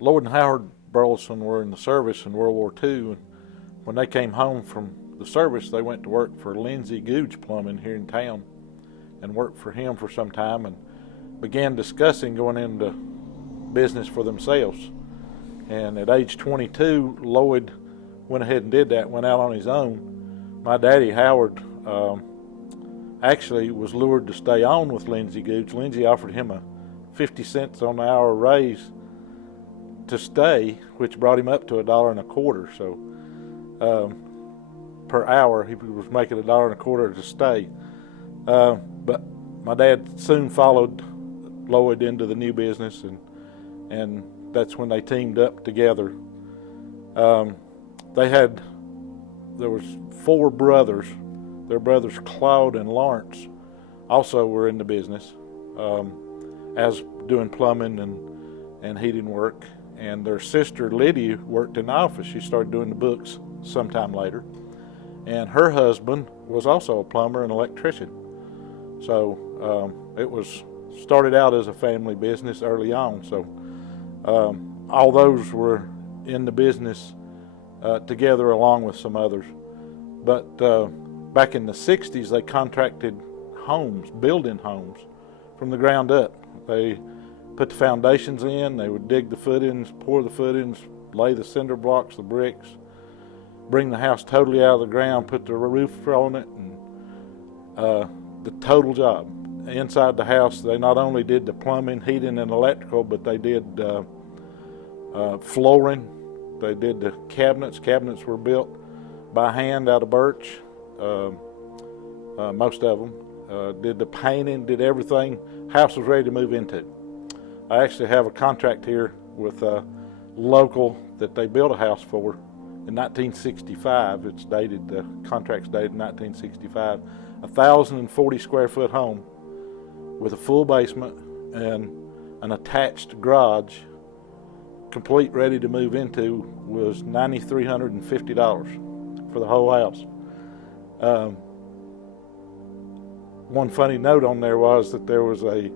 Loyd and Howard Burleson were in the service in World War II, and when they came home from the service, they went to work for Yancey Plumbing here in town and worked for him for some time and began discussing going into business for themselves. And at age 22, Loyd went ahead and did that, went out on his own. My daddy, Howard, actually was lured to stay on with Lindsay Gooch. Lindsay offered him a 50 cents on the hour raise to stay, which brought him up to $1.25. So per hour, he was making $1.25 to stay. But my dad soon followed Loyd into the new business, and that's when they teamed up together. There was 4 brothers. Their brothers Claude and Lawrence also were in the business, as doing plumbing and heating work. And their sister Lydia worked in the office. She started doing the books sometime later. And her husband was also a plumber and electrician. So it was started out as a family business early on. So all those were in the business together along with some others. But back in the 60s, they contracted homes, building homes from the ground up. They put the foundations in, they would dig the footings, pour the footings, lay the cinder blocks, the bricks, bring the house totally out of the ground, put the roof on it, and the total job. Inside the house, they not only did the plumbing, heating, and electrical, but they did flooring. They did the cabinets. Cabinets were built by hand out of birch, most of them. Did the painting, did everything. House was ready to move into. I actually have a contract here with a local that they built a house for in 1965. It's dated, the contract's dated 1965. 1,040 square foot home with a full basement and an attached garage, complete, ready to move into, was $9,350 for the whole house. One funny note on there was that there was a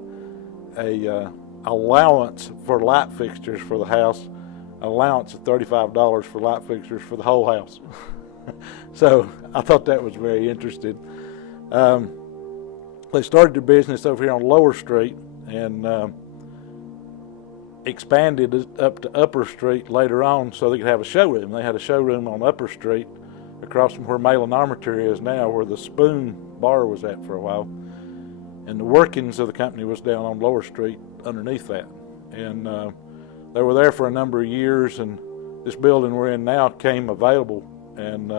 allowance for light fixtures for the house, allowance of $35 for light fixtures for the whole house. So I thought that was very interesting. They started their business over here on Lower Street and expanded it up to Upper Street later on so they could have a showroom. They had a showroom on Upper Street across from where Malin Armature is now, where the Spoon Bar was at for a while. And the workings of the company was down on Lower Street underneath that. And they were there for a number of years, and this building we're in now came available, and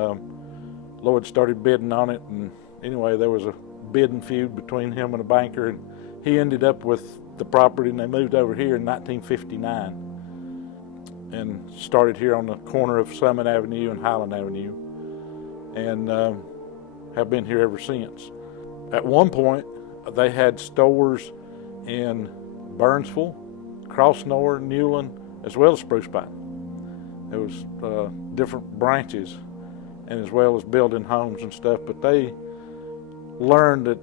Loyd started bidding on it. And anyway, there was a bidding feud between him and a banker, and he ended up with the property, and they moved over here in 1959 and started here on the corner of Summit Avenue and Highland Avenue, and have been here ever since. At one point, they had stores in Burnsville, Crossnore, Newland, as well as Spruce Pine. There was different branches, and as well as building homes and stuff, but they learned that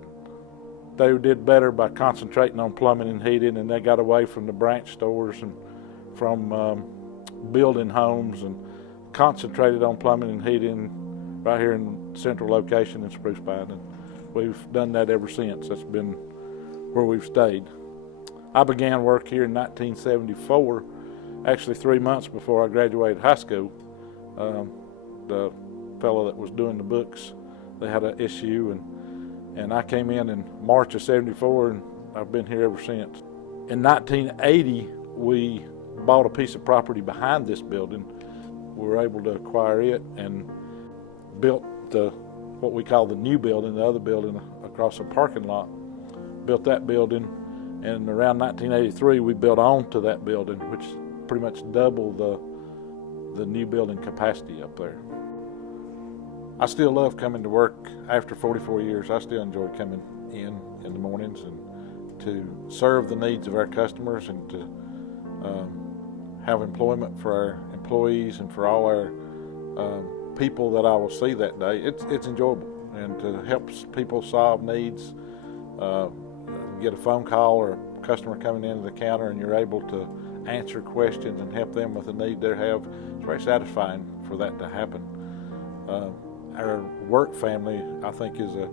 they did better by concentrating on plumbing and heating, and they got away from the branch stores and from building homes and concentrated on plumbing and heating right here in central location in Spruce Pine, and we've done that ever since. That's been where we've stayed. I began work here in 1974, actually 3 months before I graduated high school. The fellow that was doing the books, they had an issue, and I came in March of '74, and I've been here ever since. In 1980, we bought a piece of property behind this building. We were able to acquire it and built what we call the new building, the other building across a parking lot. Built that building, and around 1983, we built onto that building, which pretty much doubled the new building capacity up there. I still love coming to work after 44 years. I still enjoy coming in the mornings and to serve the needs of our customers and to have employment for our employees and for all our people that I will see that day. It's enjoyable, and to help people solve needs. Get a phone call or a customer coming into the counter and you're able to answer questions and help them with the need they have. It's very satisfying for that to happen. Our work family, I think, is a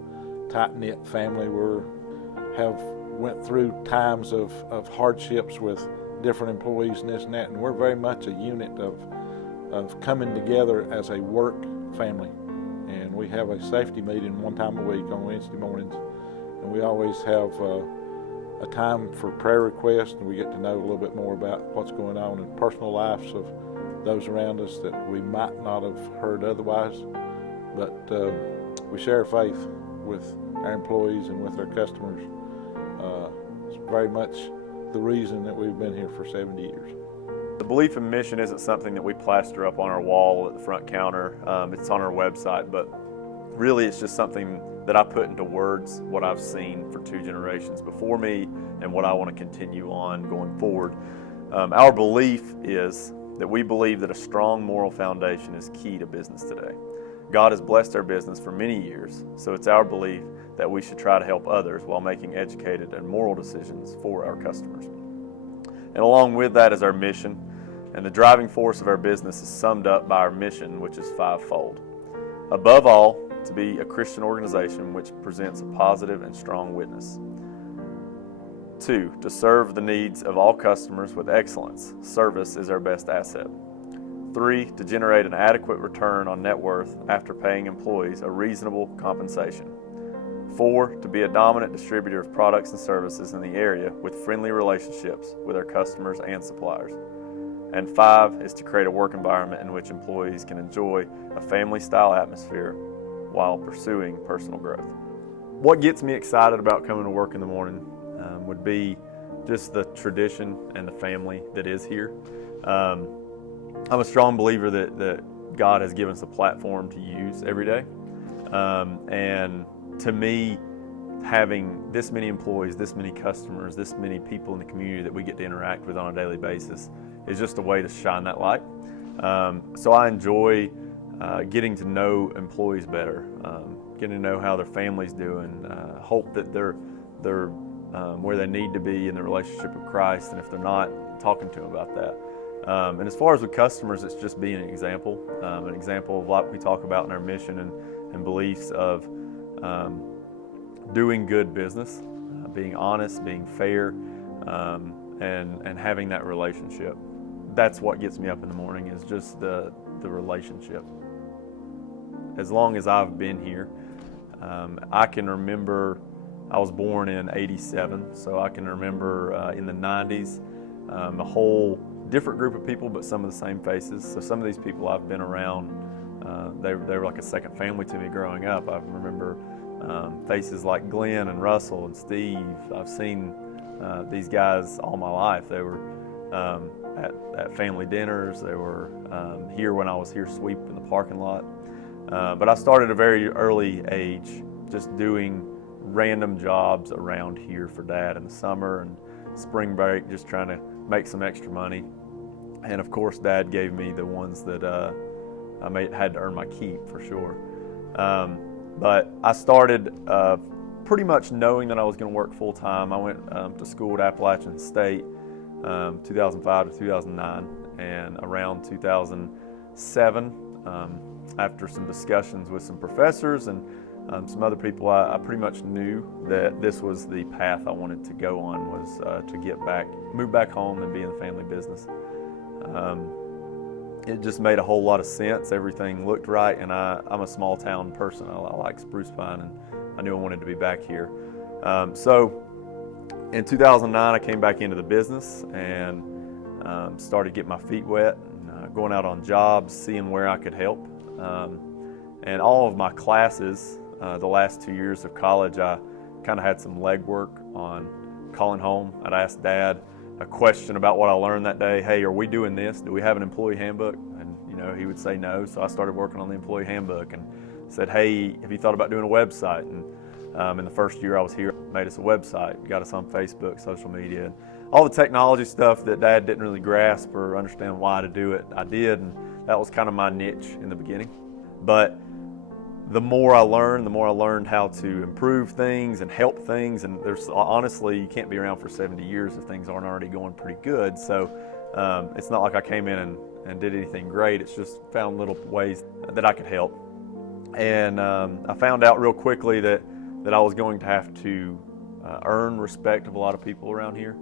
tight-knit family. Have went through times of hardships with different employees and this and that, and we're very much a unit of coming together as a work family. And we have a safety meeting one time a week on Wednesday mornings, and we always have a time for prayer requests, and we get to know a little bit more about what's going on in personal lives of those around us that we might not have heard otherwise. But we share faith with our employees and with our customers. It's very much the reason that we've been here for 70 years. The belief in mission isn't something that we plaster up on our wall at the front counter. It's on our website, but really it's just something that I put into words, what I've seen for 2 generations before me and what I want to continue on going forward. Our belief is that we believe that a strong moral foundation is key to business today. God has blessed our business for many years, so it's our belief that we should try to help others while making educated and moral decisions for our customers. And along with that is our mission, and the driving force of our business is summed up by our mission, which is 5-fold. Above all, to be a Christian organization which presents a positive and strong witness. 2, to serve the needs of all customers with excellence. Service is our best asset. 3, to generate an adequate return on net worth after paying employees a reasonable compensation. 4, to be a dominant distributor of products and services in the area with friendly relationships with our customers and suppliers. And 5 is to create a work environment in which employees can enjoy a family-style atmosphere while pursuing personal growth. What gets me excited about coming to work in the morning would be just the tradition and the family that is here. I'm a strong believer that God has given us a platform to use every day. And to me, having this many employees, this many customers, this many people in the community that we get to interact with on a daily basis is just a way to shine that light. So I enjoy getting to know employees better, getting to know how their family's doing, hope that they're where they need to be in their relationship with Christ, and if they're not, talking to them about that. And as far as with customers, it's just being an example of what we talk about in our mission and beliefs of doing good business, being honest, being fair, and having that relationship. That's what gets me up in the morning, is just the relationship. As long as I've been here, I can remember, I was born in '87, so I can remember in the '90s, a whole different group of people, but some of the same faces. So some of these people I've been around, they were like a second family to me growing up. I remember faces like Glenn and Russell and Steve. I've seen these guys all my life. They were at family dinners. They were here when I was here sweeping the parking lot. But I started at a very early age just doing random jobs around here for Dad in the summer and spring break, just trying to make some extra money. And of course, Dad gave me the ones that I had to earn my keep, for sure. But I started pretty much knowing that I was going to work full time. I went to school at Appalachian State 2005 to 2009, and around 2007, after some discussions with some professors and some other people, I pretty much knew that this was the path I wanted to go on, was to move back home and be in the family business. It just made a whole lot of sense. Everything looked right, and I'm a small town person. I like Spruce Pine, and I knew I wanted to be back here. So in 2009, I came back into the business and started getting my feet wet, and, going out on jobs, seeing where I could help. And all of my classes, the last 2 years of college, I kind of had some legwork on calling home. I'd ask Dad a question about what I learned that day. Hey, are we doing this? Do we have an employee handbook? And he would say no. So I started working on the employee handbook and said, hey, have you thought about doing a website? And in the first year I was here, made us a website, got us on Facebook, social media, and all the technology stuff that Dad didn't really grasp or understand why to do it, I did, and that was kind of my niche in the beginning. But the more I learned how to improve things and help things, and honestly, you can't be around for 70 years if things aren't already going pretty good. So It's not like I came in and did anything great. It's just found little ways that I could help. And I found out real quickly that I was going to have to earn respect of a lot of people around here.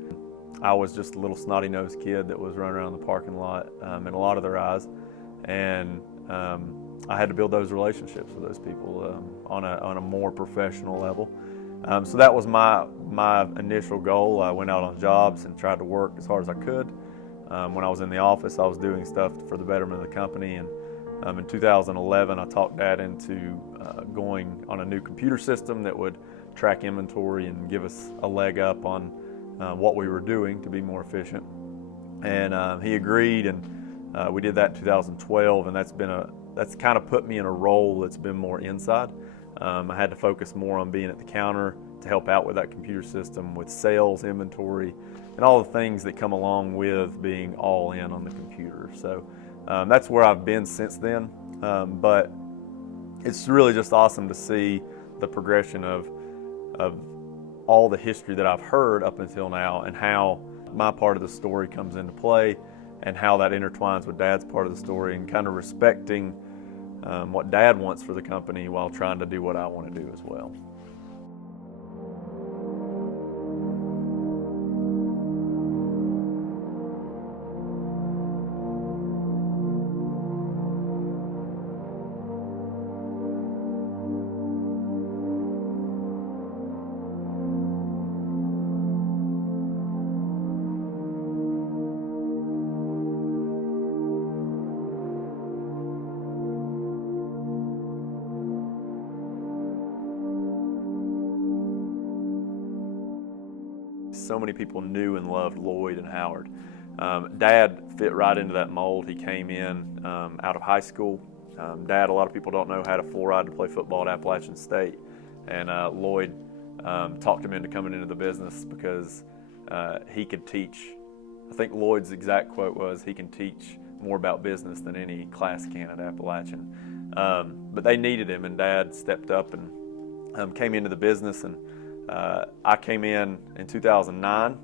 I was just a little snotty-nosed kid that was running around the parking lot in a lot of their eyes, and I had to build those relationships with those people on a more professional level. So that was my initial goal. I went out on jobs and tried to work as hard as I could. When I was in the office, I was doing stuff for the betterment of the company, and in 2011, I talked Dad into going on a new computer system that would track inventory and give us a leg up on what we were doing to be more efficient. And he agreed, and we did that in 2012, and that's kind of put me in a role that's been more inside. I had to focus more on being at the counter to help out with that computer system, with sales, inventory, and all the things that come along with being all in on the computer. So that's where I've been since then. But it's really just awesome to see the progression of all the history that I've heard up until now, and how my part of the story comes into play, and how that intertwines with Dad's part of the story, and kind of respecting what Dad wants for the company while trying to do what I want to do as well. So many people knew and loved Loyd and Howard. Dad fit right into that mold. He came in out of high school. Dad, a lot of people don't know, had a full ride to play football at Appalachian State. And Loyd talked him into coming into the business because he could teach. I think Loyd's exact quote was, "He can teach more about business than any class can at Appalachian." But they needed him, and Dad stepped up and came into the business. And I came in 2009,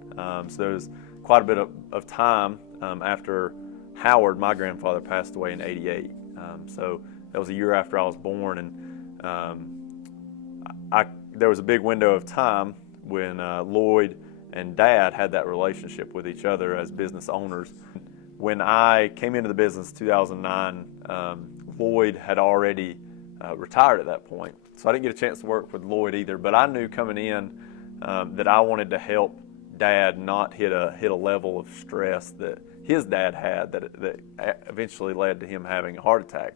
so there was quite a bit of time after Howard, my grandfather, passed away in '88. So that was a year after I was born, and there was a big window of time when Loyd and Dad had that relationship with each other as business owners. When I came into the business in 2009, Loyd had already retired at that point. So I didn't get a chance to work with Loyd either, but I knew coming in that I wanted to help Dad not hit a level of stress that his dad had that eventually led to him having a heart attack.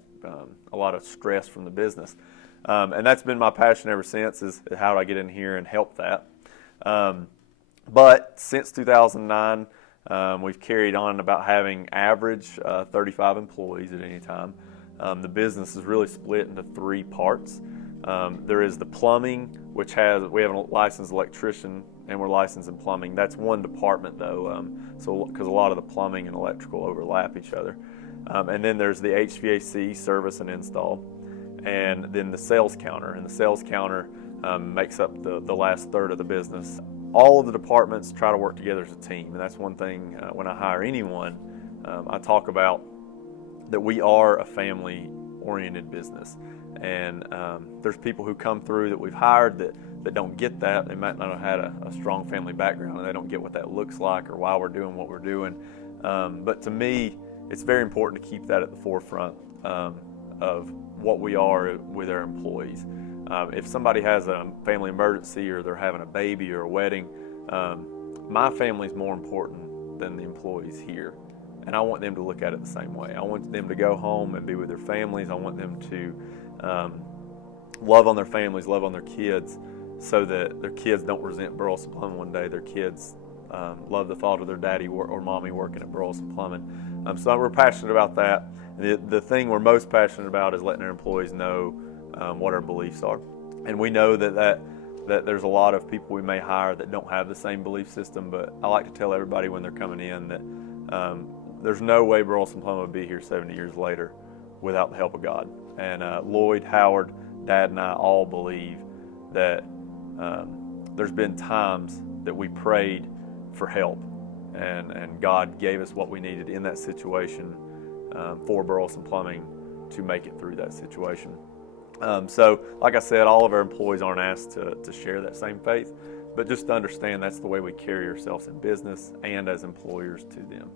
A lot of stress from the business. And that's been my passion ever since, is how do I get in here and help that. But since 2009, we've carried on about having average 35 employees at any time. The business is really split into three parts. There is the plumbing, which we have a licensed electrician, and we're licensed in plumbing. That's one department though, because a lot of the plumbing and electrical overlap each other. And then there's the HVAC service and install, and then the sales counter. And the sales counter makes up the last third of the business. All of the departments try to work together as a team, and that's one thing when I hire anyone, I talk about that we are a family-oriented business. And there's people who come through that we've hired that don't get that. They might not have had a strong family background, and they don't get what that looks like or why we're doing what we're doing. But to me, it's very important to keep that at the forefront of what we are with our employees. If somebody has a family emergency, or they're having a baby or a wedding, my family's more important than the employees here. And I want them to look at it the same way. I want them to go home and be with their families. I want them to love on their families, love on their kids, so that their kids don't resent Burleson Plumbing one day. Their kids love the thought of their daddy or mommy working at Burleson Plumbing. So we're passionate about that. The thing we're most passionate about is letting our employees know what our beliefs are. And we know that there's a lot of people we may hire that don't have the same belief system, but I like to tell everybody when they're coming in that there's no way Burleson Plumbing would be here 70 years later without the help of God. And Loyd, Howard, Dad, and I all believe that there's been times that we prayed for help, and God gave us what we needed in that situation for Burleson Plumbing to make it through that situation. So, like I said, all of our employees aren't asked to share that same faith, but just to understand that's the way we carry ourselves in business and as employers to them.